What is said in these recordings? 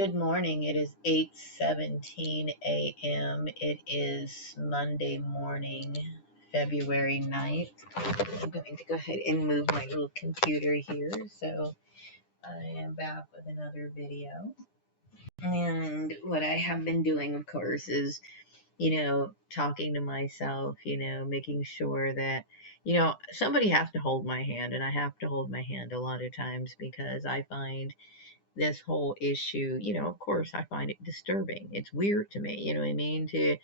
Good morning. It is 8:17 a.m. It is Monday morning, February 9th. I'm going to go ahead and move my little computer here. So I am back with another video. And what I have been doing, of course, is, talking to myself, making sure that, somebody has to hold my hand. And I have to hold my hand a lot of times because I find this whole issue, of course, I find it disturbing. It's weird to me, you know what I mean? To,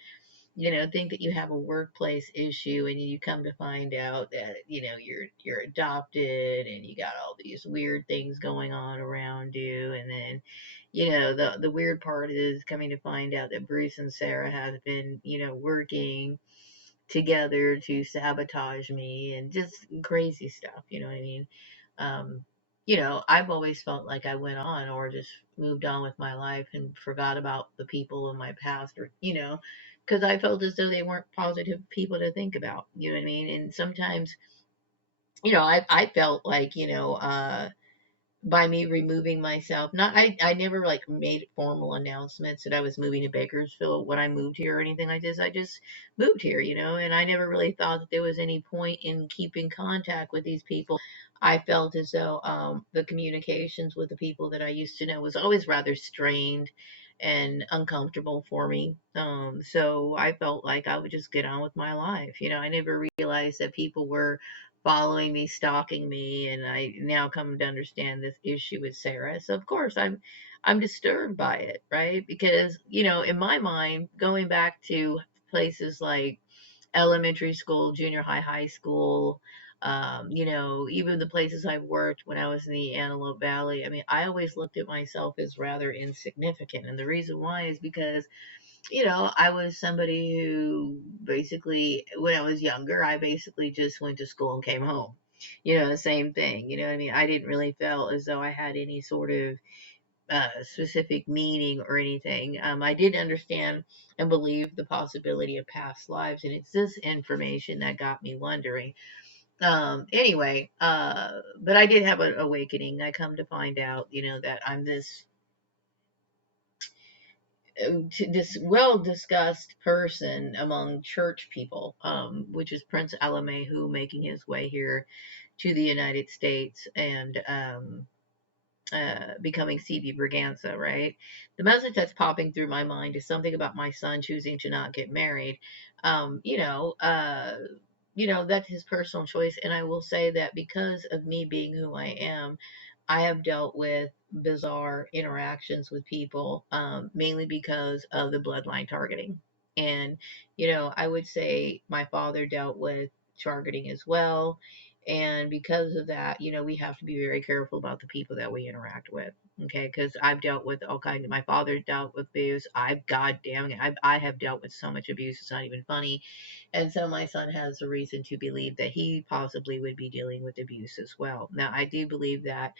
think that you have a workplace issue and you come to find out that, you're adopted and you got all these weird things going on around you. And then, the weird part is coming to find out that Bruce and Sarah have been, working together to sabotage me and just crazy stuff, you know what I mean? Um, I've always felt like I went on or just moved on with my life and forgot about the people in my past or, because I felt as though they weren't positive people to think about, you know what I mean? And sometimes, I felt like, by me removing myself, not I never like made formal announcements that I was moving to Bakersfield when I moved here or anything like this. I just moved here, and I never really thought that there was any point in keeping contact with these people. I felt as though the communications with the people that I used to know was always rather strained and uncomfortable for me. So I felt like I would just get on with my life. I never realized that people were following me, stalking me, and I now come to understand this issue with Sarah. So of course I'm disturbed by it, right? Because, in my mind, going back to places like elementary school, junior high, high school, even the places I've worked when I was in the Antelope Valley, I mean, I always looked at myself as rather insignificant. And the reason why is because I was somebody who basically, when I was younger, I basically just went to school and came home. The same thing. You know what I mean? I didn't really feel as though I had any sort of specific meaning or anything. I did understand and believe the possibility of past lives, and it's this information that got me wondering. Anyway, but I did have an awakening. I come to find out, that I'm this well discussed person among church people, which is Prince Alamehu making his way here to the United States and becoming C.B. Braganza, right? The message that's popping through my mind is something about my son choosing to not get married. Um, you know, uh, that's his personal choice, and I will say that because of me being who I am, I have dealt with bizarre interactions with people, mainly because of the bloodline targeting. And, I would say my father dealt with targeting as well. And because of that, we have to be very careful about the people that we interact with. Okay, because I've dealt with all kinds of, my father dealt with abuse. God damn it, I have dealt with so much abuse, it's not even funny. And so my son has a reason to believe that he possibly would be dealing with abuse as well. Now, I do believe that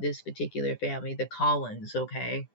this particular family, the Collins, okay,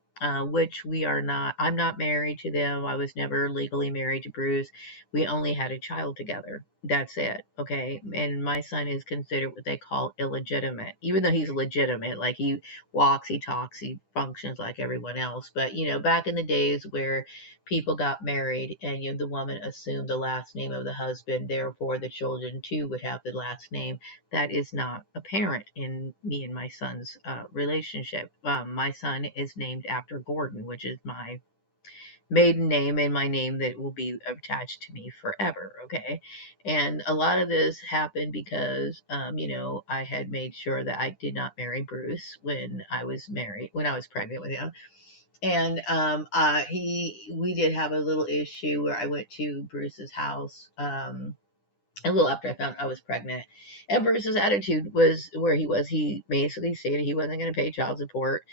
which we are not, I'm not married to them. I was never legally married to Bruce. We only had a child together. That's it, okay? And my son is considered what they call illegitimate, even though he's legitimate. Like he walks, he talks, he functions like everyone else. But, back in the days where people got married and the woman assumed the last name of the husband, therefore the children too would have the last name. That is not apparent in me and my son's relationship. My son is named after Gordon, which is my maiden name and my name that will be attached to me forever. Okay. And a lot of this happened because, I had made sure that I did not marry Bruce when I was married, when I was pregnant with him. And we did have a little issue where I went to Bruce's house a little after I found I was pregnant. And Bruce's attitude was where he was. He basically stated he wasn't going to pay child support.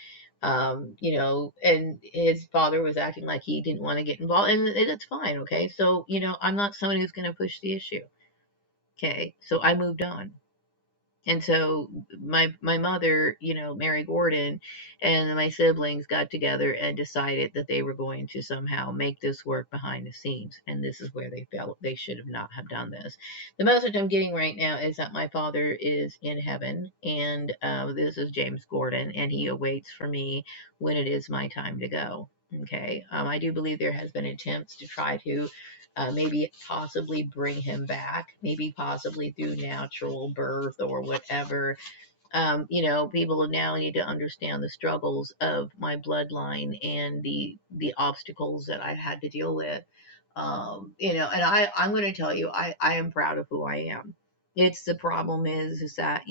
And his father was acting like he didn't want to get involved, and it's fine, okay? So, I'm not someone who's going to push the issue, okay? So I moved on. And so my mother, Mary Gordon, and my siblings got together and decided that they were going to somehow make this work behind the scenes. And this is where they felt they should have not have done this. The message I'm getting right now is that my father is in heaven, and this is James Gordon, and he awaits for me when it is my time to go. Okay. I do believe there has been attempts to try to maybe possibly bring him back, maybe possibly through natural birth or whatever. People now need to understand the struggles of my bloodline and the obstacles that I've had to deal with. And I'm going to tell you, I am proud of who I am. It's the problem is that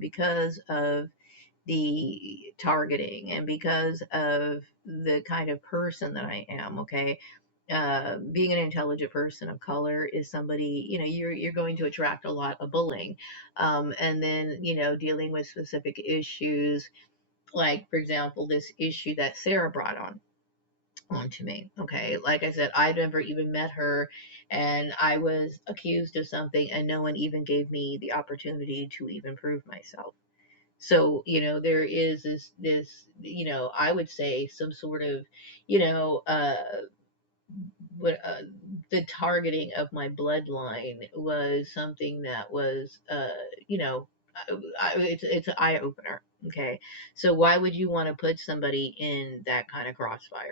because of the targeting and because of the kind of person that I am, okay, being an intelligent person of color is somebody, you're going to attract a lot of bullying, and then dealing with specific issues, like for example this issue that Sarah brought onto me. Okay, like I said, I never even met her, and I was accused of something, and no one even gave me the opportunity to even prove myself. So there is this I would say some sort of you know uh what the targeting of my bloodline was something that was it's an eye opener. Okay, so why would you want to put somebody in that kind of crossfire?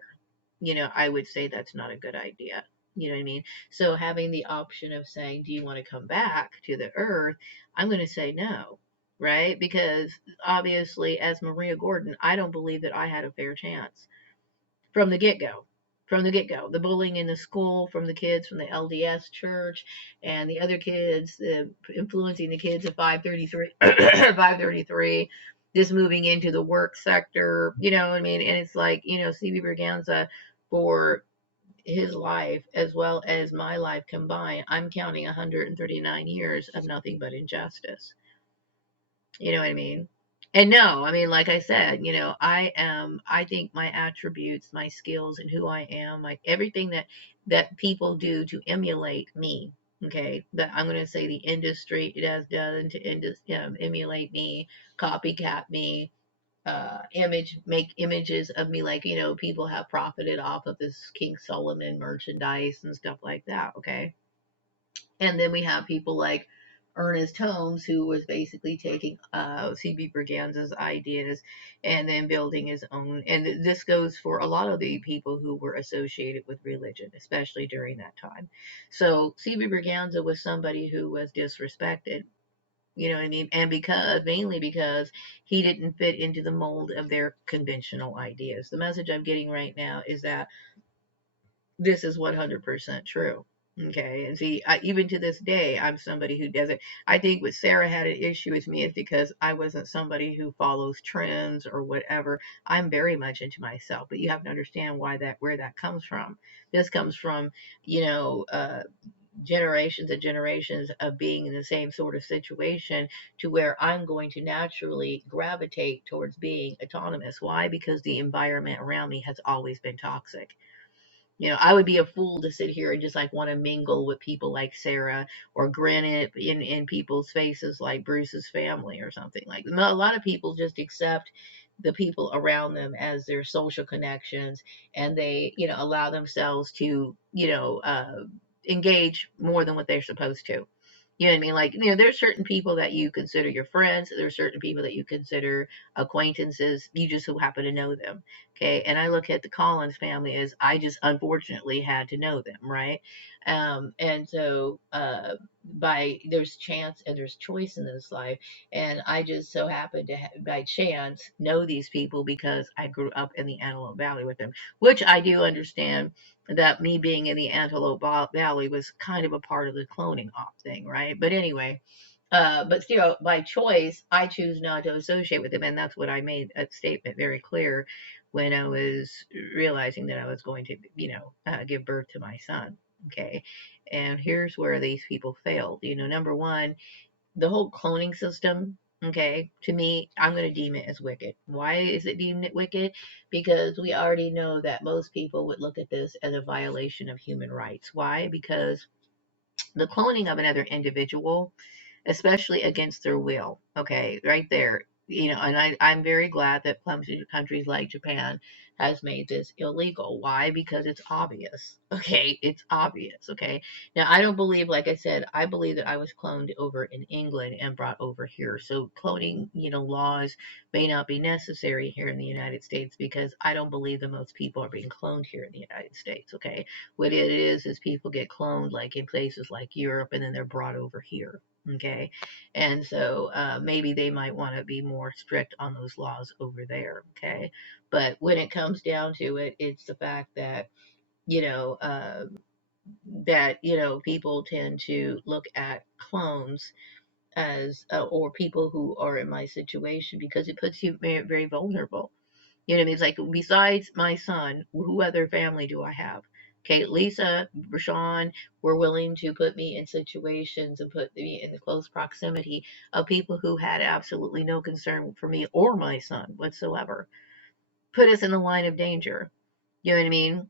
I would say that's not a good idea. You know what I mean? So having the option of saying, do you want to come back to the earth? I'm going to say no, right? Because obviously, as Maria Gordon, I don't believe that I had a fair chance from the get go. From the get go, the bullying in the school from the kids from the LDS church and the other kids, influencing the kids at 533, 533, this moving into the work sector, you know what I mean? And it's like, CB Berganza, for his life as well as my life combined, I'm counting 139 years of nothing but injustice. You know what I mean? And no, I mean, like I said, I think my attributes, my skills, and who I am, like everything that people do to emulate me. Okay, that I'm going to say the industry it has done to emulate me, copycat me, make images of me, like people have profited off of this King Solomon merchandise and stuff like that. Okay, and then we have people like Ernest Holmes, who was basically taking C.B. Berganza's ideas and then building his own. And this goes for a lot of the people who were associated with religion, especially during that time. So C.B. Berganza was somebody who was disrespected. You know what I mean? And mainly because he didn't fit into the mold of their conventional ideas. The message I'm getting right now is that this is 100% true. Okay, and see, even to this day, I'm somebody who doesn't. I think what Sarah had an issue with me is because I wasn't somebody who follows trends or whatever. I'm very much into myself, but you have to understand where that comes from. This comes from, you know, uh, generations and generations of being in the same sort of situation to where I'm going to naturally gravitate towards being autonomous. Why? Because the environment around me has always been toxic. I would be a fool to sit here and just like want to mingle with people like Sarah or grin it in people's faces like Bruce's family or something. Like a lot of people just accept the people around them as their social connections, and they allow themselves to engage more than what they're supposed to. You know what I mean? Like, there's certain people that you consider your friends. There's certain people that you consider acquaintances. You just so happen to know them. Okay. And I look at the Collins family as I just unfortunately had to know them. Right. And so, there's chance and there's choice in this life. And I just so happened to, by chance, know these people because I grew up in the Antelope Valley with them, which I do understand that me being in the Antelope Valley was kind of a part of the cloning off thing, right? But anyway, but still, by choice, I choose not to associate with them, and that's what I made a statement very clear when I was realizing that I was going to, give birth to my son. Okay, and here's where these people failed. Number one, the whole cloning system, okay, to me, I'm going to deem it as wicked. Why is it deemed wicked? Because we already know that most people would look at this as a violation of human rights. Why? Because the cloning of another individual, especially against their will. Okay, right there. And I'm very glad that countries like Japan has made this illegal. Why? Because it's obvious. Okay, it's obvious. Okay. Now, I don't believe, like I said, I believe that I was cloned over in England and brought over here. So cloning, laws may not be necessary here in the United States because I don't believe that most people are being cloned here in the United States. Okay. What it is people get cloned like in places like Europe and then they're brought over here. Okay. And so maybe they might want to be more strict on those laws over there. Okay. But when it comes down to it, it's the fact that, you know, uh, people tend to look at clones as or people who are in my situation because it puts you very, very vulnerable. You know what I mean? It's like, besides my son, who other family do I have? Okay, Lisa, Rashawn were willing to put me in situations and put me in the close proximity of people who had absolutely no concern for me or my son whatsoever. Put us in the line of danger. You know what I mean?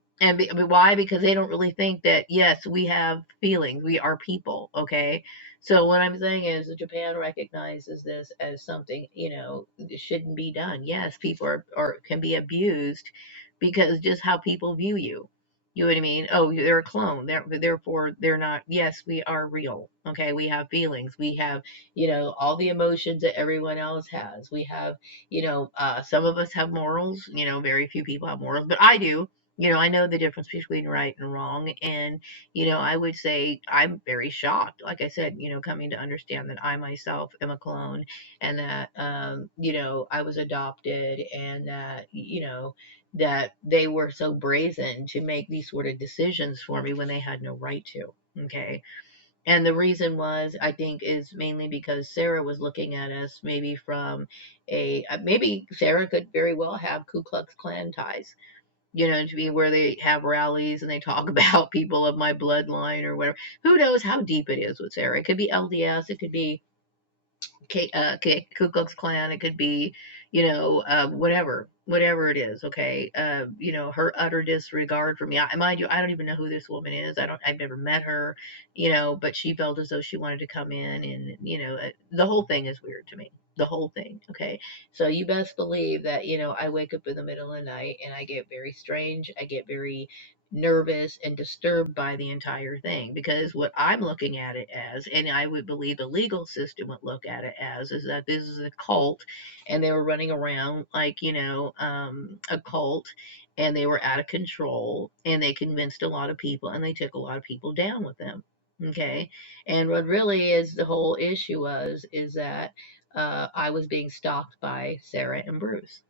Why? Because they don't really think that, yes, we have feelings. We are people, okay? So what I'm saying is that Japan recognizes this as something, that shouldn't be done. Yes, people are can be abused because just how people view you. You know what I mean? Oh, they're a clone. Therefore, they're not. Yes, we are real. Okay, we have feelings. We have, all the emotions that everyone else has. We have, some of us have morals. Very few people have morals, but I do. I know the difference between right and wrong. And, I would say I'm very shocked, like I said, coming to understand that I myself am a clone and that, I was adopted and that, that they were so brazen to make these sort of decisions for me when they had no right to. Okay. And the reason was, I think, is mainly because Sarah was looking at us maybe from maybe Sarah could very well have Ku Klux Klan ties, to be where they have rallies and they talk about people of my bloodline or whatever. Who knows how deep it is with Sarah? It could be LDS, it could be Ku Klux Klan, it could be, whatever it is. Okay, her utter disregard for me. Mind you, I don't even know who this woman is. I've never met her, but she felt as though she wanted to come in, and the whole thing is weird to me. The whole thing. Okay, so you best believe that I wake up in the middle of the night and I get very strange. I get very nervous and disturbed by the entire thing because what I'm looking at it as, and I would believe the legal system would look at it as, is that this is a cult and they were running around like, a cult and they were out of control and they convinced a lot of people and they took a lot of people down with them. Okay. And what really is the whole issue is that I was being stalked by Sarah and Bruce.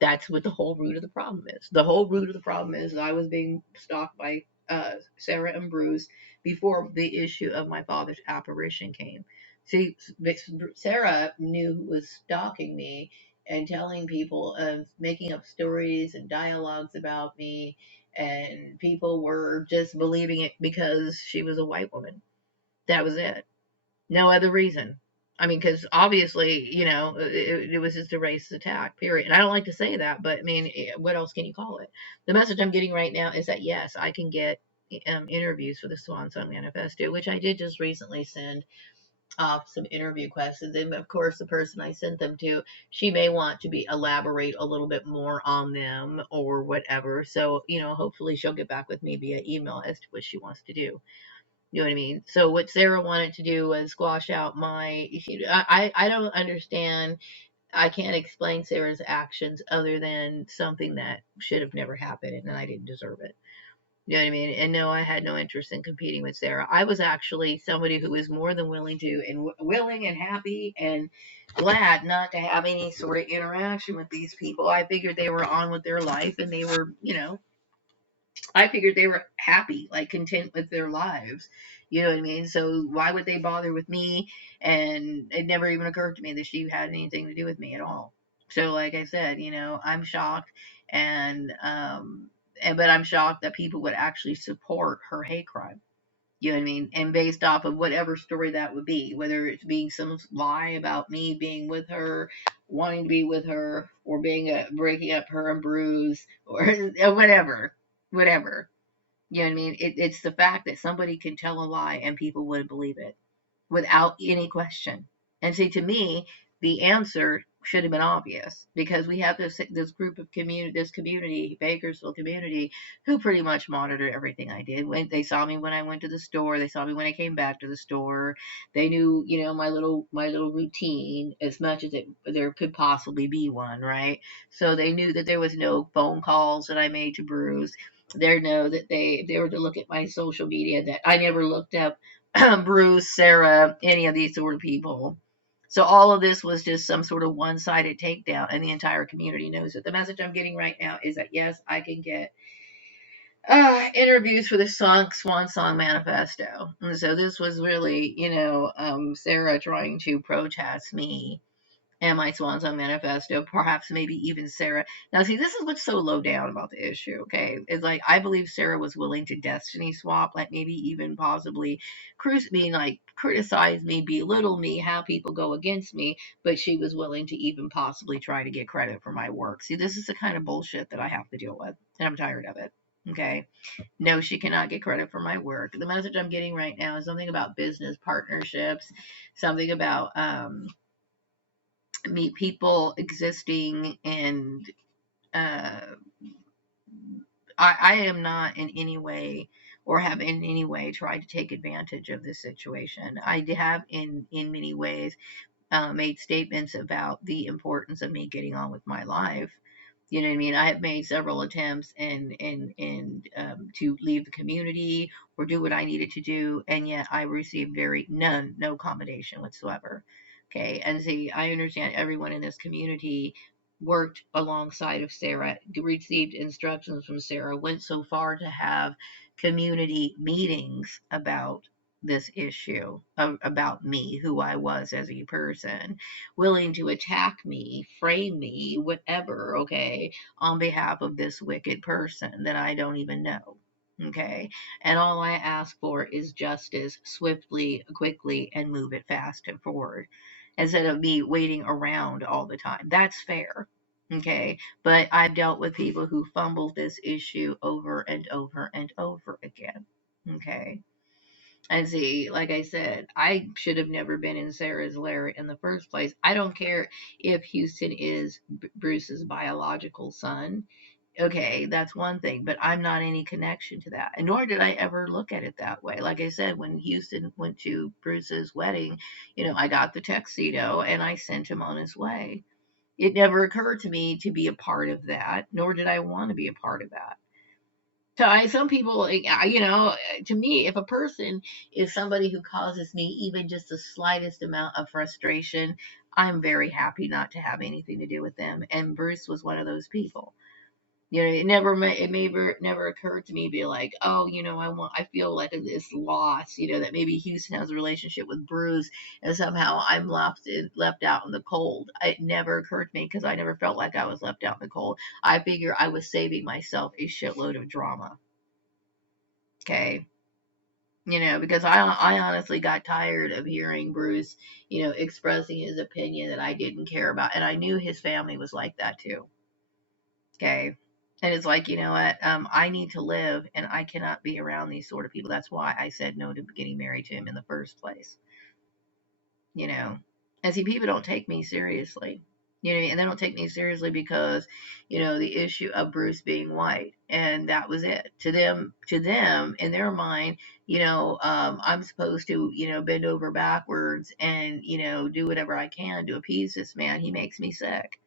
That's what the whole root of the problem is. The whole root of the problem is I was being stalked by Sarah and Bruce before the issue of my father's apparition came. See, Sarah knew who was stalking me and telling people of making up stories and dialogues about me, and people were just believing it because she was a white woman. That was it. No other reason. I mean, because obviously, it was just a racist attack, period. And I don't like to say that, but I mean, what else can you call it? The message I'm getting right now is that yes, I can get interviews for the Swan Song Manifesto, which I did just recently send off some interview questions. And of course, the person I sent them to, she may want to be elaborate a little bit more on them or whatever. So, hopefully she'll get back with me via email as to what she wants to do. You know what I mean? So what Sarah wanted to do was squash out my. I don't understand. I can't explain Sarah's actions other than something that should have never happened, and I didn't deserve it. You know what I mean? And no, I had no interest in competing with Sarah. I was actually somebody who was more than willing to, and willing and happy and glad not to have any sort of interaction with these people. I figured they were on with their life, and they were, I figured they were happy, like content with their lives. You know what I mean? So why would they bother with me? And it never even occurred to me that she had anything to do with me at all. So like I said, I'm shocked and but I'm shocked that people would actually support her hate crime. You know what I mean? And based off of whatever story that would be, whether it's being some lie about me being with her, wanting to be with her, or breaking up her and Bruce, or whatever. You know what I mean? It's the fact that somebody can tell a lie and people would believe it. without any question. And see, to me, the answer should have been obvious because we have this group of community, Bakersfield community, who pretty much monitored everything I did. When they saw me when I went to the store, they saw me when I came back to the store. They knew, my little routine as much as there could possibly be one, right? So they knew that there was no phone calls that I made to Bruce. They know that they were to look at my social media that I never looked up Bruce, Sarah, any of these sort of people. So all of this was just some sort of one-sided takedown, and the entire community knows it. The message I'm getting right now is that yes, I can get interviews for the Swan Song Manifesto. And so this was really, Sarah trying to protest me and my Swan Song Manifesto, perhaps maybe even Sarah. Now, see, this is what's so low down about the issue, okay? It's like, I believe Sarah was willing to destiny swap, like maybe even possibly criticize me, belittle me, have people go against me, but she was willing to even possibly try to get credit for my work. See, this is the kind of bullshit that I have to deal with, and I'm tired of it. Okay. No, she cannot get credit for my work. The message I'm getting right now is something about business partnerships, something about meet people existing, and uh, I am not in any way or have in any way tried to take advantage of this situation. I have in many ways made statements about the importance of me getting on with my life. You know what I mean? I have made several attempts and to leave the community or do what I needed to do, and yet I received no accommodation whatsoever. Okay, and see, I understand everyone in this community worked alongside of Sarah, received instructions from Sarah, went so far to have community meetings about this issue, about me, who I was as a person, willing to attack me, frame me, whatever, okay, on behalf of this wicked person that I don't even know. Okay. And all I ask for is justice swiftly, quickly, and move it fast and forward instead of me waiting around all the time. That's fair. Okay. But I've dealt with people who fumbled this issue over and over and over again. Okay. And see, like I said, I should have never been in Sarah's lair in the first place. I don't care if Houston is Bruce's biological son. Okay, that's one thing, but I'm not any connection to that. And nor did I ever look at it that way. Like I said, when Houston went to Bruce's wedding, I got the tuxedo and I sent him on his way. It never occurred to me to be a part of that, nor did I want to be a part of that. So some people, to me, if a person is somebody who causes me even just the slightest amount of frustration, I'm very happy not to have anything to do with them. And Bruce was one of those people. It never occurred to me to be like, oh, I feel like this loss, that maybe Houston has a relationship with Bruce and somehow I'm left out in the cold. It never occurred to me because I never felt like I was left out in the cold. I figure I was saving myself a shitload of drama. Okay. Because I honestly got tired of hearing Bruce, expressing his opinion that I didn't care about. And I knew his family was like that too. Okay. And it's like, you know what? I need to live and I cannot be around these sort of people. That's why I said no to getting married to him in the first place. you know. And see, people don't take me seriously. And they don't take me seriously because, the issue of Bruce being white, and that was it. To them, in their mind, I'm supposed to, bend over backwards and, do whatever I can to appease this man. He makes me sick.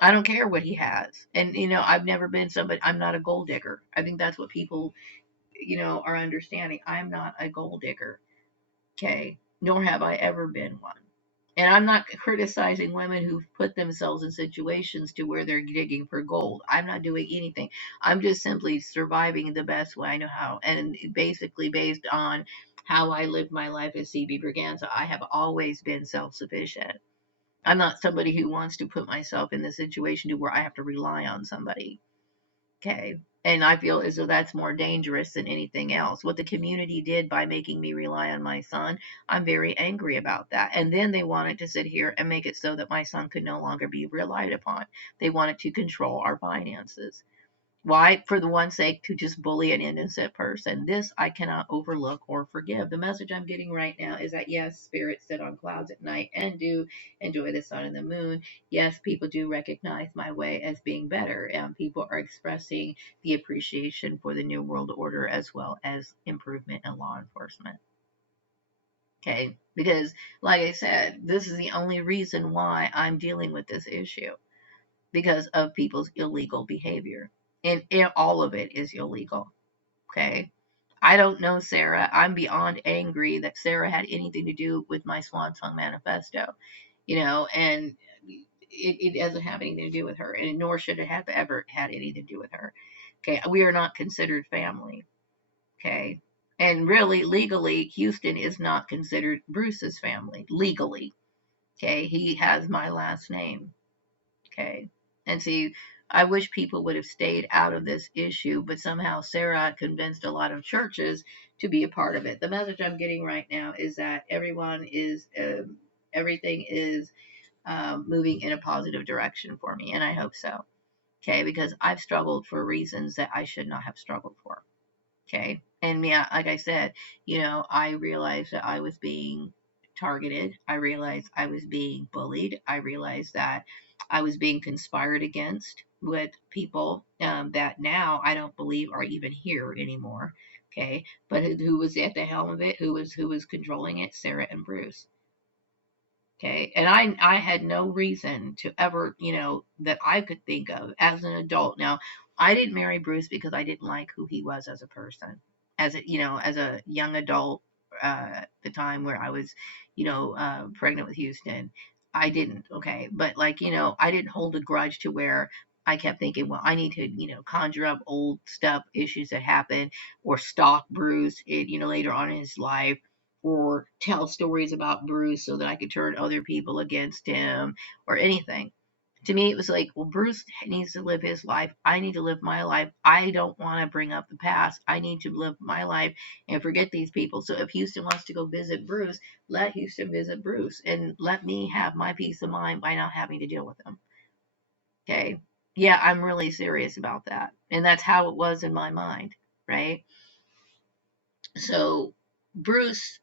I don't care what he has. And, I've never been somebody, I'm not a gold digger. I think that's what people, are understanding. I'm not a gold digger. Okay. Nor have I ever been one. And I'm not criticizing women who've put themselves in situations to where they're digging for gold. I'm not doing anything. I'm just simply surviving the best way I know how. And basically, based on how I lived my life as CB Braganza, I have always been self sufficient. I'm not somebody who wants to put myself in the situation to where I have to rely on somebody. Okay. And I feel as though that's more dangerous than anything else. What the community did by making me rely on my son, I'm very angry about that. And then they wanted to sit here and make it so that my son could no longer be relied upon. They wanted to control our finances. Why? For the one sake to just bully an innocent person. This I cannot overlook or forgive. The message I'm getting right now is that yes, spirits sit on clouds at night and do enjoy the sun and the moon. Yes, people do recognize my way as being better, and people are expressing the appreciation for the New World Order as well as improvement in law enforcement. Okay, because like I said, this is the only reason why I'm dealing with this issue, because of people's illegal behavior. And all of it is illegal. Okay. I don't know Sarah. I'm beyond angry that Sarah had anything to do with my Swan Song manifesto, and it doesn't have anything to do with her, and nor should it have ever had anything to do with her. Okay. We are not considered family. Okay. And really, legally, Houston is not considered Bruce's family, legally. Okay. He has my last name. Okay. And see, I wish people would have stayed out of this issue, but somehow Sarah convinced a lot of churches to be a part of it. The message I'm getting right now is that everything is moving in a positive direction for me, and I hope so. Okay, because I've struggled for reasons that I should not have struggled for. Okay. And yeah, like I said, I realized that I was being targeted. I realized I was being bullied. I realized that I was being conspired against with people that now I don't believe are even here anymore. Okay. But who was at the helm of it? Who was controlling it? Sarah and Bruce. Okay. And I had no reason to ever, that I could think of as an adult. Now, I didn't marry Bruce because I didn't like who he was as a person. As a young adult, the time where I was, pregnant with Houston, I didn't. Okay. But like, I didn't hold a grudge to where I kept thinking, well, I need to, conjure up old stuff, issues that happened, or stalk Bruce, later on in his life, or tell stories about Bruce so that I could turn other people against him or anything. To me, it was like, well, Bruce needs to live his life. I need to live my life. I don't want to bring up the past. I need to live my life and forget these people. So if Houston wants to go visit Bruce, let Houston visit Bruce and let me have my peace of mind by not having to deal with him. Okay. Yeah, I'm really serious about that. And that's how it was in my mind, right? So Bruce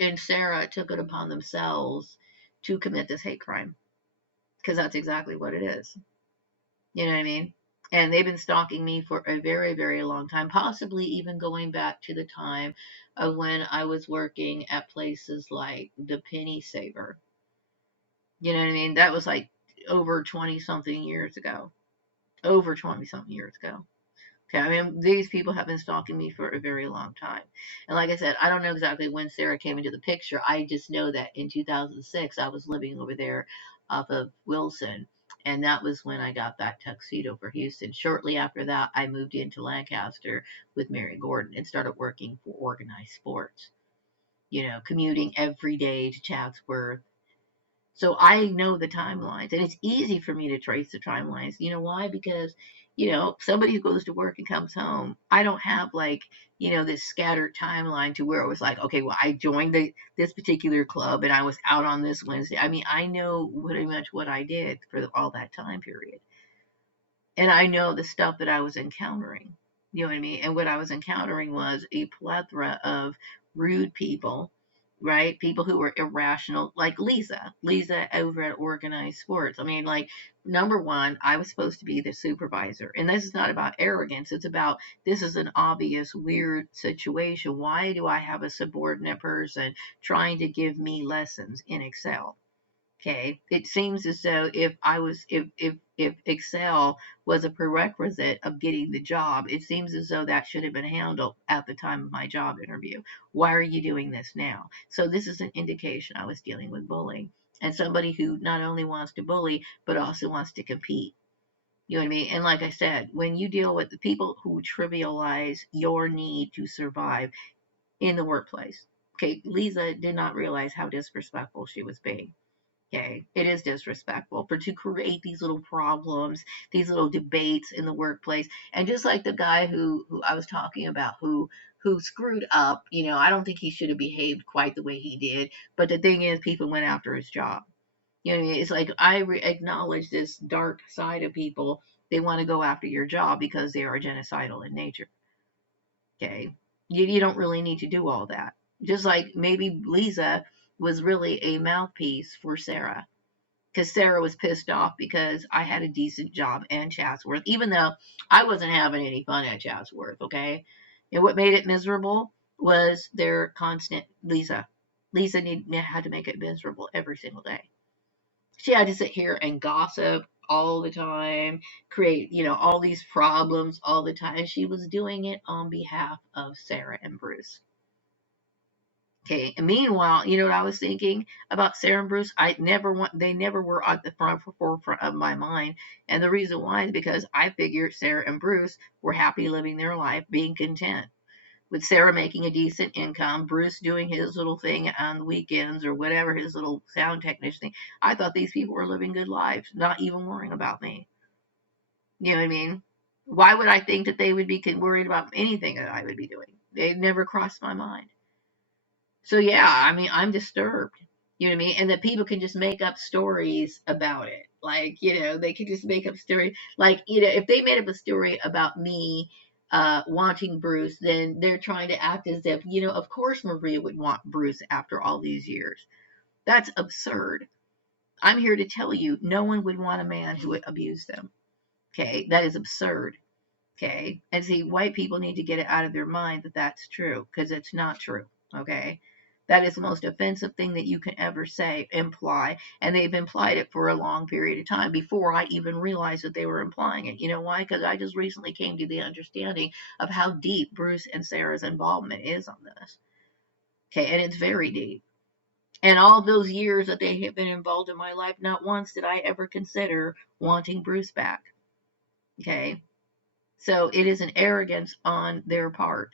and Sarah took it upon themselves to commit this hate crime, because that's exactly what it is. You know what I mean? And they've been stalking me for a very, very long time, possibly even going back to the time of when I was working at places like the Penny Saver. You know what I mean? That was like over 20 something years ago. Over 20 something years ago. Okay, I mean, these people have been stalking me for a very long time. And like I said, I don't know exactly when Sarah came into the picture. I just know that in 2006, I was living over there off of Wilson. And that was when I got that tuxedo for Houston. Shortly after that, I moved into Lancaster with Mary Gordon and started working for organized sports. Commuting every day to Chatsworth. So I know the timelines, and it's easy for me to trace the timelines. You know why? Because, somebody who goes to work and comes home, I don't have like, this scattered timeline to where it was like, okay, well, I joined this particular club and I was out on this Wednesday. I mean, I know pretty much what I did for all that time period, and I know the stuff that I was encountering. You know what I mean? And what I was encountering was a plethora of rude people, right? People who were irrational, like Lisa over at Organized Sports. I mean, like, number one, I was supposed to be the supervisor. And this is not about arrogance. It's about, this is an obvious, weird situation. Why do I have a subordinate person trying to give me lessons in Excel? Okay, it seems as though if Excel was a prerequisite of getting the job, it seems as though that should have been handled at the time of my job interview. Why are you doing this now? So this is an indication I was dealing with bullying, and somebody who not only wants to bully but also wants to compete. You know what I mean? And like I said, when you deal with the people who trivialize your need to survive in the workplace, okay, Lisa did not realize how disrespectful she was being. Okay, it is disrespectful for to create these little problems, these little debates in the workplace. And just like the guy who I was talking about, who screwed up, I don't think he should have behaved quite the way he did. But the thing is, people went after his job. It's like I acknowledge this dark side of people, They want to go after your job because they are genocidal in nature. Okay. You don't really need to do all that. Just like maybe Lisa was really a mouthpiece for Sarah, because Sarah was pissed off because I had a decent job in Chatsworth, even though I wasn't having any fun at Chatsworth, okay? And what made it miserable was their constant Lisa. Lisa had to make it miserable every single day. She had to sit here and gossip all the time, create, all these problems all the time. And she was doing it on behalf of Sarah and Bruce. Okay, and meanwhile, you know what I was thinking about Sarah and Bruce? They never were at the forefront of my mind. And the reason why is because I figured Sarah and Bruce were happy living their life, being content. With Sarah making a decent income, Bruce doing his little thing on the weekends or whatever, his little sound technician thing. I thought these people were living good lives, not even worrying about me. You know what I mean? Why would I think that they would be worried about anything that I would be doing? They never crossed my mind. So yeah, I mean, I'm disturbed. You know what I mean? And that people can just make up stories about it. Like, they can just make up stories. Like, if they made up a story about me wanting Bruce, then they're trying to act as if, of course Maria would want Bruce after all these years. That's absurd. I'm here to tell you, no one would want a man who would abuse them. Okay? That is absurd. Okay? And see, white people need to get it out of their mind that that's true, because it's not true. Okay? That is the most offensive thing that you can ever say, imply. And they've implied it for a long period of time before I even realized that they were implying it. You know why? Because I just recently came to the understanding of how deep Bruce and Sarah's involvement is on this. Okay, and it's very deep. And all those years that they have been involved in my life, not once did I ever consider wanting Bruce back. Okay, so it is an arrogance on their part.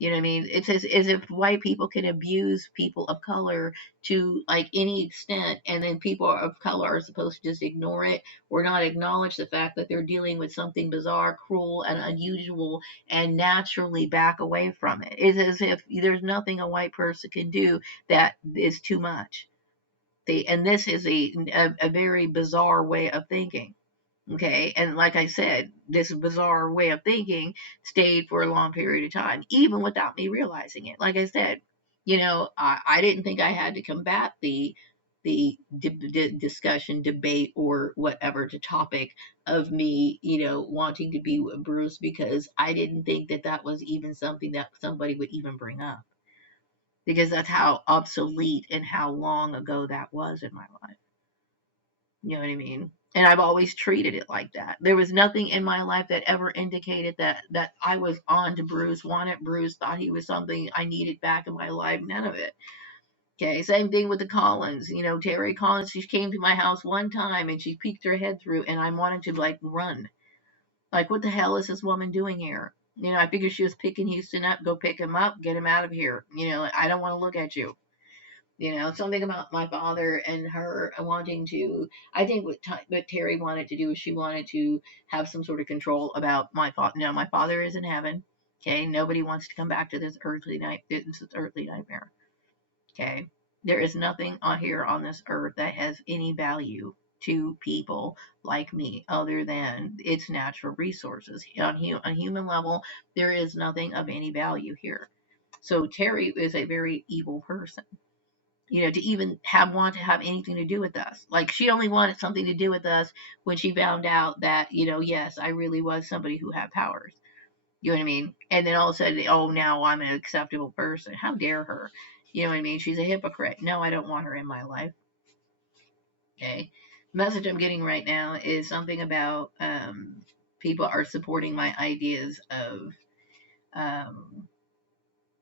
You know what I mean? It's as if white people can abuse people of color to like any extent, and then people of color are supposed to just ignore it or not acknowledge the fact that they're dealing with something bizarre, cruel, and unusual, and naturally back away from it. It's as if there's nothing a white person can do that is too much. And this is a very bizarre way of thinking. Okay, and like I said, this bizarre way of thinking stayed for a long period of time, even without me realizing it. Like I said, I didn't think I had to combat the discussion, debate, or whatever the topic of me, wanting to be with Bruce, because I didn't think that that was even something that somebody would even bring up, because that's how obsolete and how long ago that was in my life. You know what I mean? And I've always treated it like that. There was nothing in my life that ever indicated that I was on to Bruce, wanted Bruce, thought he was something I needed back in my life. None of it. Okay, same thing with the Collins. Terry Collins, she came to my house one time and she peeked her head through, and I wanted to like run. Like, what the hell is this woman doing here? I figured she was picking Houston up, go pick him up, get him out of here. I don't want to look at you. Something about my father and her wanting to. I think what Terry wanted to do is she wanted to have some sort of control about my father. Now, my father is in heaven. Okay, nobody wants to come back to this earthly nightmare. Okay, there is nothing on here on this earth that has any value to people like me other than its natural resources. On human level, there is nothing of any value here. So Terry is a very evil person, to even want to have anything to do with us. Like, she only wanted something to do with us when she found out that, yes, I really was somebody who had powers. You know what I mean? And then all of a sudden, oh, now I'm an acceptable person. How dare her? You know what I mean? She's a hypocrite. No, I don't want her in my life. Okay. The message I'm getting right now is something about people are supporting my ideas of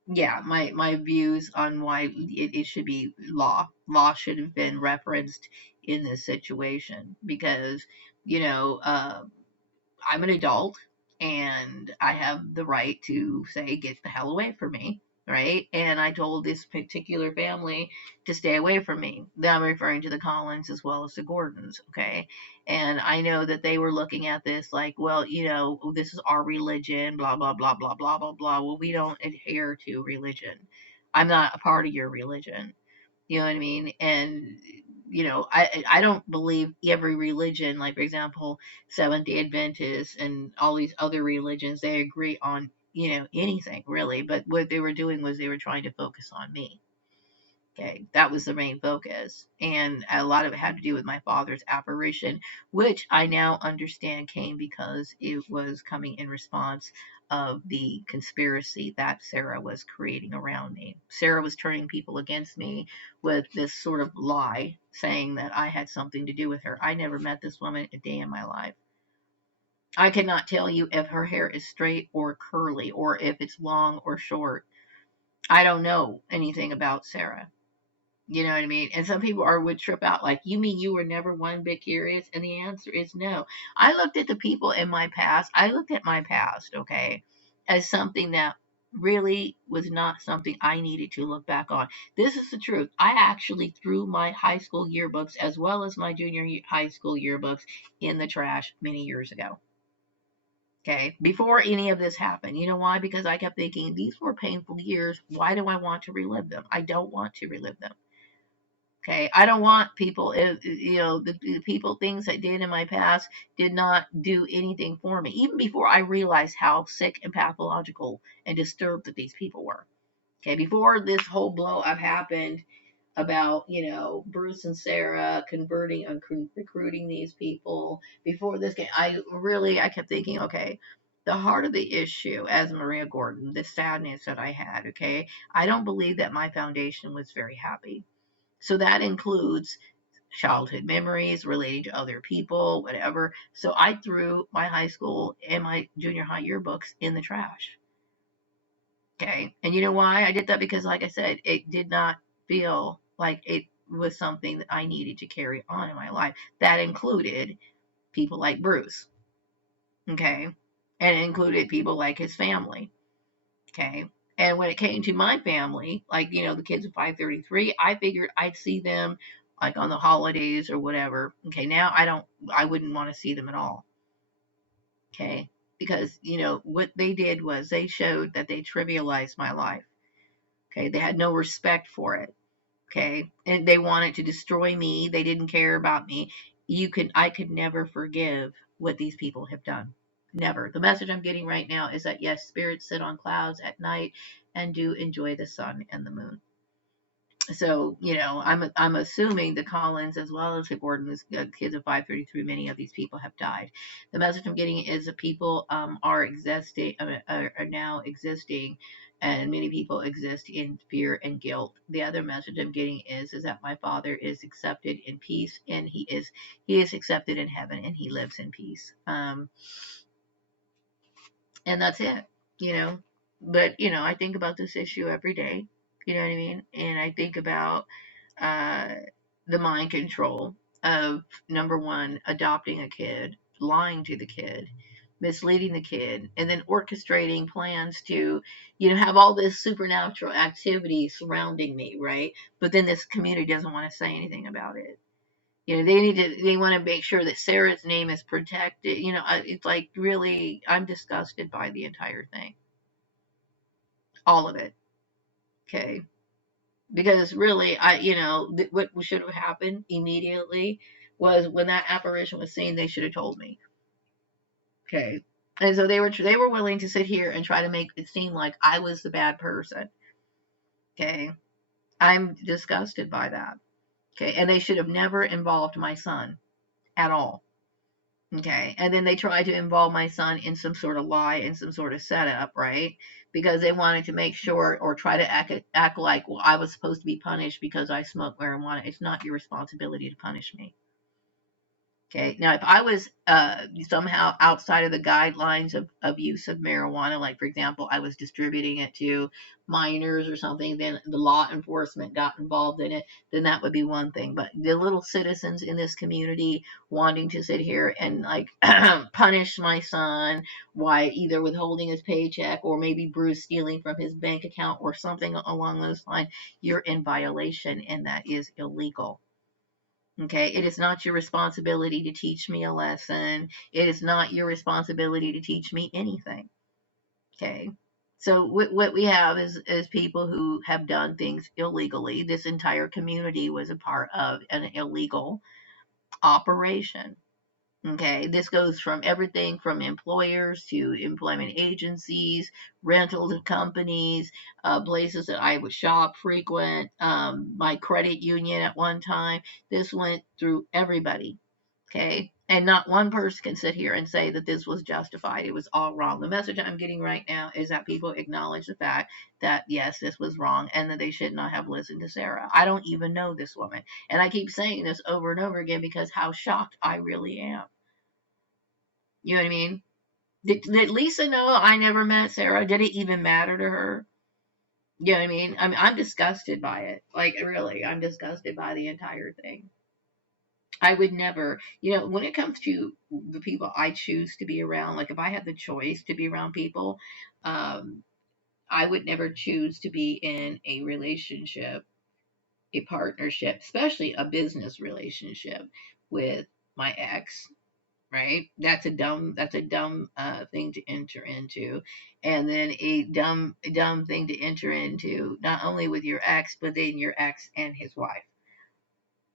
my views on why it should be law should have been referenced in this situation, because I'm an adult and I have the right to say, get the hell away from me, right? And I told this particular family to stay away from me. I'm referring to the Collins as well as the Gordons, okay? And I know that they were looking at this like, well, this is our religion, blah, blah, blah, blah, blah, blah, blah. Well, we don't adhere to religion. I'm not a part of your religion. You know what I mean? And I don't believe every religion, like for example, Seventh-day Adventists and all these other religions, they agree on, anything really. But what they were doing was they were trying to focus on me. Okay, that was the main focus. And a lot of it had to do with my father's apparition, which I now understand came because it was coming in response of the conspiracy that Sarah was creating around me. Sarah was turning people against me with this sort of lie, saying that I had something to do with her. I never met this woman a day in my life. I cannot tell you if her hair is straight or curly or if it's long or short. I don't know anything about Sarah. You know what I mean? And some people would trip out like, you mean you were never one bit curious? And the answer is no. I looked at the people in my past. I looked at my past, okay, as something that really was not something I needed to look back on. This is the truth. I actually threw my high school yearbooks as well as my junior high school yearbooks in the trash many years ago. Okay, before any of this happened. You know why? Because I kept thinking, these were painful years. Why do I want to relive them? I don't want to relive them. Okay, I don't want people, the people, things I did in my past did not do anything for me, even before I realized how sick and pathological and disturbed that these people were. Okay, before this whole blow up happened about, Bruce and Sarah converting and recruiting these people, before this game, I kept thinking, okay, the heart of the issue, as Maria Gordon, the sadness that I had, okay, I don't believe that my foundation was very happy. So that includes childhood memories relating to other people, whatever. So I threw my high school and my junior high yearbooks in the trash. Okay. And you know why I did that? Because, like I said, it did not feel like it was something that I needed to carry on in my life. That included people like Bruce. Okay. And it included people like his family. Okay. And when it came to my family, like, the kids of 533, I figured I'd see them like on the holidays or whatever. Okay. Now I wouldn't want to see them at all. Okay. Because, what they did was they showed that they trivialized my life. Okay. They had no respect for it. Okay. And they wanted to destroy me. They didn't care about me. I could never forgive what these people have done. Never. The message I'm getting right now is that yes, spirits sit on clouds at night and do enjoy the sun and the moon. So, I'm assuming the Collins as well as the Gordon, kids of 533, many of these people have died. The message I'm getting is that people are existing, are now existing, and many people exist in fear and guilt. The other message I'm getting is that my father is accepted in peace, and he is accepted in heaven, and he lives in peace. And that's it, you know. But I think about this issue every day. You know what I mean? And I think about uh, the mind control of, number one, adopting a kid, lying to the kid, misleading the kid, and then orchestrating plans to, have all this supernatural activity surrounding me, right? But then this community doesn't want to say anything about it. They want to make sure that Sarah's name is protected. It's like, really, I'm disgusted by the entire thing. All of it. Okay. Because really, what should have happened immediately was when that apparition was seen, they should have told me. Okay. And so they were willing to sit here and try to make it seem like I was the bad person. Okay. I'm disgusted by that. Okay. And they should have never involved my son at all. Okay. And then they tried to involve my son in some sort of lie and some sort of setup, right? Because they wanted to make sure or try to act like, well, I was supposed to be punished because I smoke marijuana. It's not your responsibility to punish me. Okay. Now, if I was somehow outside of the guidelines of use of marijuana, like, for example, I was distributing it to minors or something, then the law enforcement got involved in it, then that would be one thing. But the little citizens in this community wanting to sit here and, like, punish my son, why either withholding his paycheck or maybe Bruce stealing from his bank account or something along those lines, you're in violation, and that is illegal. Okay, it is not your responsibility to teach me a lesson. It is not your responsibility to teach me anything. Okay, So what we have is people who have done things illegally. This entire community was a part of an illegal operation. Okay, this goes from everything from employers to employment agencies, rental companies, places that I would shop frequent, my credit union at one time. This went through everybody. Okay, and not one person can sit here and say that this was justified. It was all wrong. The message I'm getting right now is that people acknowledge the fact that yes, this was wrong and that they should not have listened to Sarah. I don't even know this woman, and I keep saying this over and over again because how shocked I really am. You know what I mean? Did Lisa know I never met Sarah? Did it even matter to her? You know what I mean? I'm disgusted by it. Like, really, I'm disgusted by the entire thing. I would never, when it comes to the people I choose to be around, like if I had the choice to be around people, um, I would never choose to be in a relationship, a partnership, especially a business relationship with my ex, right? That's a dumb thing to enter into, and then a dumb thing to enter into not only with your ex, but then your ex and his wife.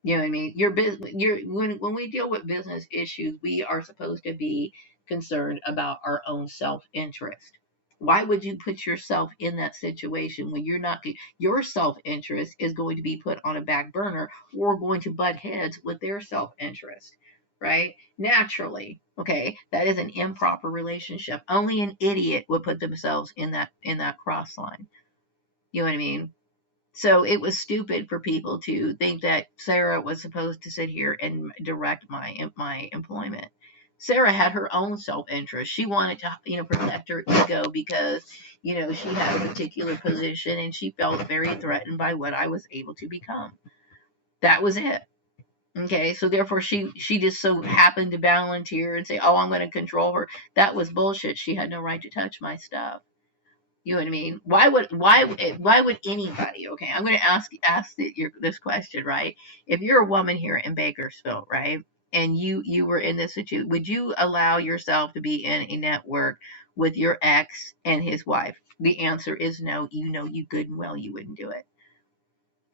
You know what I mean? Your business, when we deal with business issues, we are supposed to be concerned about our own self interest. Why would you put yourself in that situation when you're not, your self interest is going to be put on a back burner or going to butt heads with their self interest, right? Naturally, okay, that is an improper relationship. Only an idiot would put themselves in that cross line. You know what I mean? So it was stupid for people to think that Sarah was supposed to sit here and direct my employment. Sarah had her own self-interest. She wanted to, protect her ego because, she had a particular position and she felt very threatened by what I was able to become. That was it. Okay, so therefore she just so happened to volunteer and say, "Oh, I'm going to control her." That was bullshit. She had no right to touch my stuff. You know what I mean? Why would anybody? Okay, I'm going to ask this question, right? If you're a woman here in Bakersfield, right, and you were in this situation, would you allow yourself to be in a network with your ex and his wife? The answer is no. You know you good and well you wouldn't do it.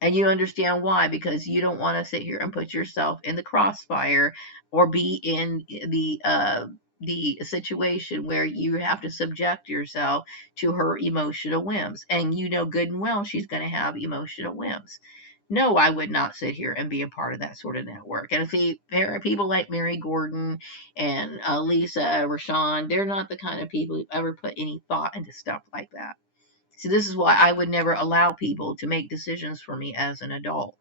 And you understand why, because you don't want to sit here and put yourself in the crossfire or be in the situation where you have to subject yourself to her emotional whims. And you know good and well she's going to have emotional whims. No, I would not sit here and be a part of that sort of network. And see, there are people like Mary Gordon and Lisa Rashawn. They're not the kind of people who ever put any thought into stuff like that. See, this is why I would never allow people to make decisions for me as an adult.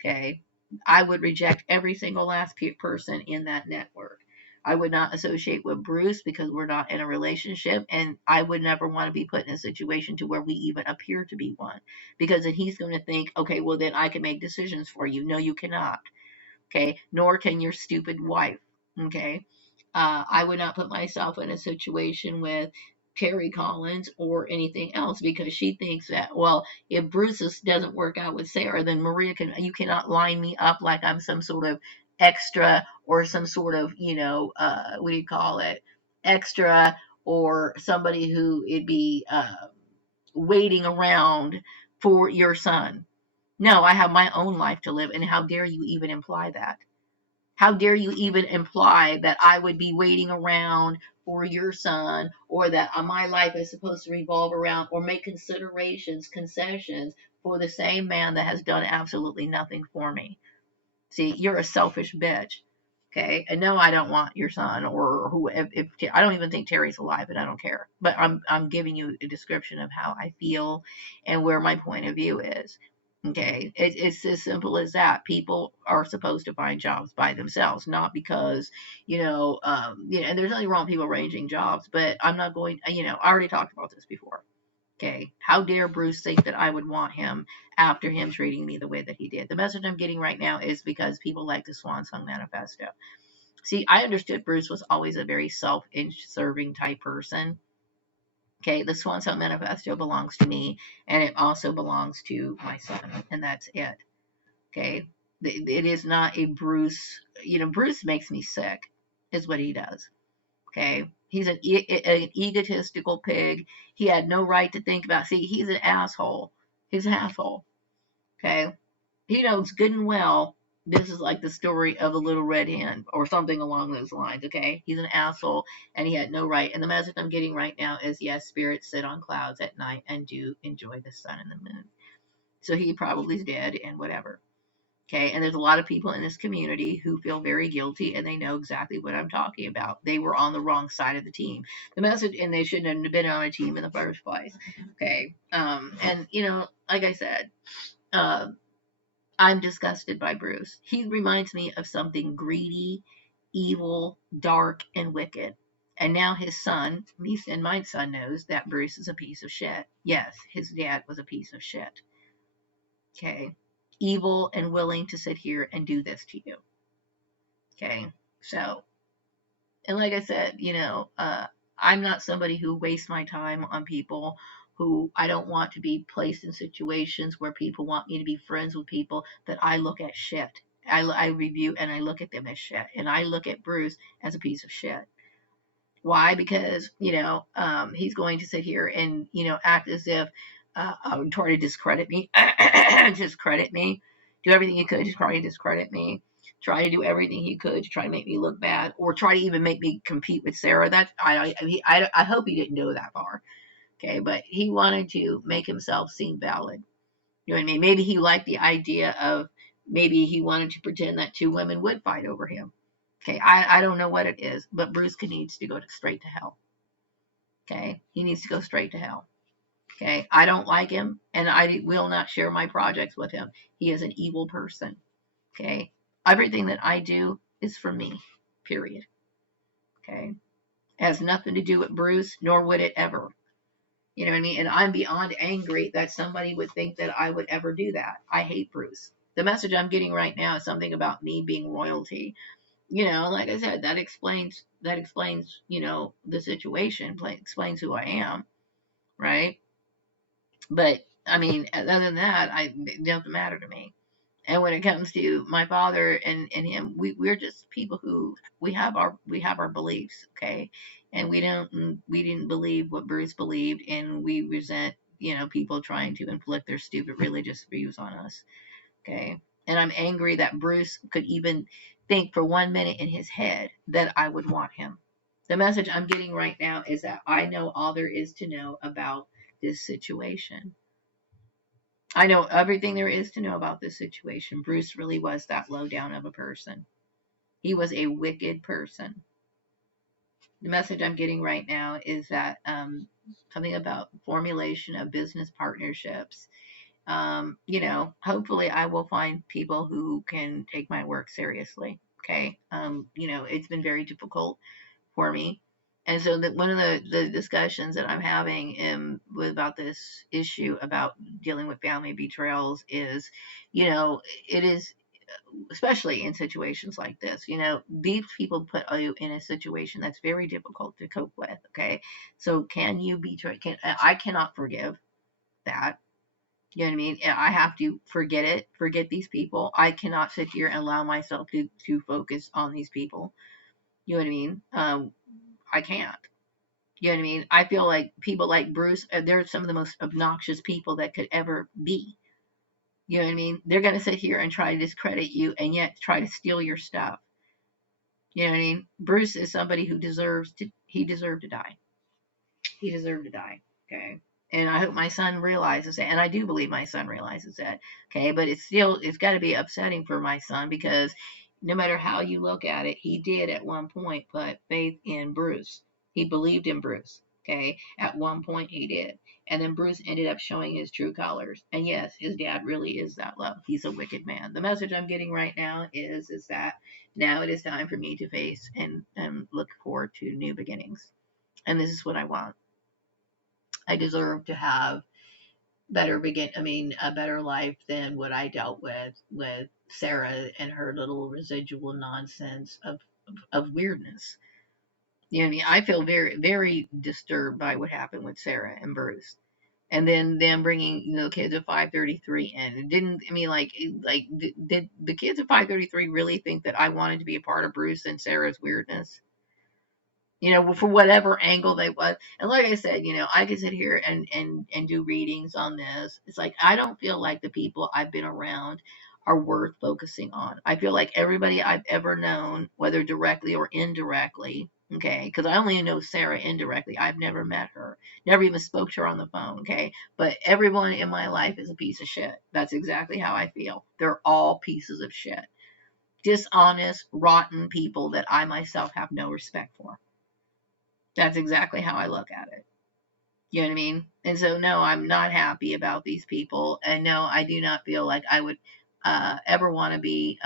Okay. I would reject every single last person in that network. I would not associate with Bruce because we're not in a relationship, and I would never want to be put in a situation to where we even appear to be one, because then he's going to think, okay, well then I can make decisions for you. No, you cannot. Okay, nor can your stupid wife. Okay, I would not put myself in a situation with Terry Collins or anything else because she thinks that, well, if Bruce doesn't work out with Sarah, then Maria you cannot line me up like I'm some sort of extra or some sort of, what do you call it, extra, or somebody who it'd be waiting around for your son. No, I have my own life to live, and how dare you even imply that? How dare you even imply that I would be waiting around for your son, or that my life is supposed to revolve around or make concessions for the same man that has done absolutely nothing for me? See, you're a selfish bitch. Okay, and no, I don't want your son or who. If I don't even think Terry's alive, and I don't care. But I'm giving you a description of how I feel and where my point of view is. Okay, it's as simple as that. People are supposed to find jobs by themselves, not because And there's nothing wrong with people arranging jobs, but I'm not going. I already talked about this before. Okay, how dare Bruce think that I would want him after him treating me the way that he did? The message I'm getting right now is because people like the Swan Song Manifesto. See, I understood Bruce was always a very self-serving type person. Okay, the Swan Song Manifesto belongs to me, and it also belongs to my son, and that's it. Okay, it is not a Bruce. Bruce makes me sick, is what he does. Okay, He's an egotistical pig. He had no right to think about. See, he's an asshole. He's an asshole. Okay, he knows good and well this is like the story of the little red hen or something along those lines. Okay, he's an asshole and he had no right. And the message I'm getting right now is yes, spirits sit on clouds at night and do enjoy the sun and the moon. So he probably is dead and whatever. Okay, and there's a lot of people in this community who feel very guilty and they know exactly what I'm talking about. They were on the wrong side of the team. The message, and they shouldn't have been on a team in the first place. Okay, and like I said, uh, I'm disgusted by Bruce. He reminds me of something greedy, evil, dark, and wicked. And now his son, me and my son knows that Bruce is a piece of shit. Yes, his dad was a piece of shit. Okay. Evil and willing to sit here and do this to you. Okay. So, and like I said, I'm not somebody who wastes my time on people who I don't want to be placed in situations where people want me to be friends with people that I look at shit. I review and I look at them as shit. And I look at Bruce as a piece of shit. Why? Because, he's going to sit here and, act as if try to discredit me, discredit me, do everything he could to try to discredit me, try to do everything he could to try to make me look bad, or try to even make me compete with Sarah. That I hope he didn't go that far. Okay, but he wanted to make himself seem valid. You know what I mean? Maybe he liked the idea of maybe he wanted to pretend that two women would fight over him. Okay, I don't know what it is, but Bruce needs to go straight to hell. Okay, he needs to go straight to hell. Okay, I don't like him, and I will not share my projects with him. He is an evil person. Okay, everything that I do is for me, period. Okay, it has nothing to do with Bruce, nor would it ever. You know what I mean? And I'm beyond angry that somebody would think that I would ever do that. I hate Bruce. The message I'm getting right now is something about me being royalty. Like I said, that explains, the situation, explains who I am, right? But I mean, other than that, it doesn't matter to me. And when it comes to my father and him, we're just people who we have our beliefs, okay? And we didn't believe what Bruce believed, and we resent, people trying to inflict their stupid religious views on us, okay? And I'm angry that Bruce could even think for 1 minute in his head that I would want him. The message I'm getting right now is that I know all there is to know about this situation. I know everything there is to know about this situation. Bruce really was that low down of a person. He was a wicked person. The message I'm getting right now is that something about formulation of business partnerships. Hopefully I will find people who can take my work seriously. Okay. It's been very difficult for me. And so one of the discussions that I'm having about this issue about dealing with family betrayals is, it is, especially in situations like this, these people put you in a situation that's very difficult to cope with. Okay. So can you betray? I cannot forgive that. You know what I mean? I have to forget these people. I cannot sit here and allow myself to focus on these people. You know what I mean? I can't. You know what I mean? I feel like people like Bruce, they're some of the most obnoxious people that could ever be. You know what I mean? They're going to sit here and try to discredit you and yet try to steal your stuff. You know what I mean? Bruce is somebody who he deserved to die. He deserved to die. Okay. And I hope my son realizes that. And I do believe my son realizes that. Okay. But it's got to be upsetting for my son because no matter how you look at it, he did at one point put faith in Bruce. He believed in Bruce. Okay. At one point he did. And then Bruce ended up showing his true colors. And yes, his dad really is that low. He's a wicked man. The message I'm getting right now is that now it is time for me to face and look forward to new beginnings. And this is what I want. I deserve to have a better life than what I dealt with Sarah and her little residual nonsense of weirdness. You know what I mean? I feel very, very disturbed by what happened with Sarah and Bruce. And then them bringing kids of 533 in. It didn't, I mean, did the kids of 533 really think that I wanted to be a part of Bruce and Sarah's weirdness? you know, for whatever angle they was. And like I said, you know, I could sit here and do readings on this. It's like I don't feel like the people I've been around are worth focusing on. I feel like everybody I've ever known, whether directly or indirectly, okay, because I only know Sarah indirectly. I've never met her, never even spoke to her on the phone, okay. But everyone in my life is a piece of shit. That's exactly how I feel. They're all pieces of shit. Dishonest, rotten people that I myself have no respect for. That's exactly how I look at it. You know what I mean? And so, no, I'm not happy about these people. And no, I do not feel like I would ever want to be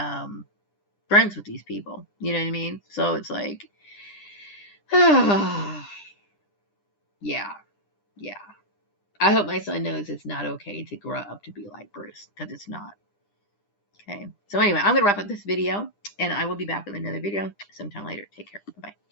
friends with these people. You know what I mean? So it's like, yeah, yeah. I hope my son knows it's not okay to grow up to be like Bruce, because it's not. Okay. So anyway, I'm going to wrap up this video, and I will be back with another video sometime later. Take care. Bye-bye.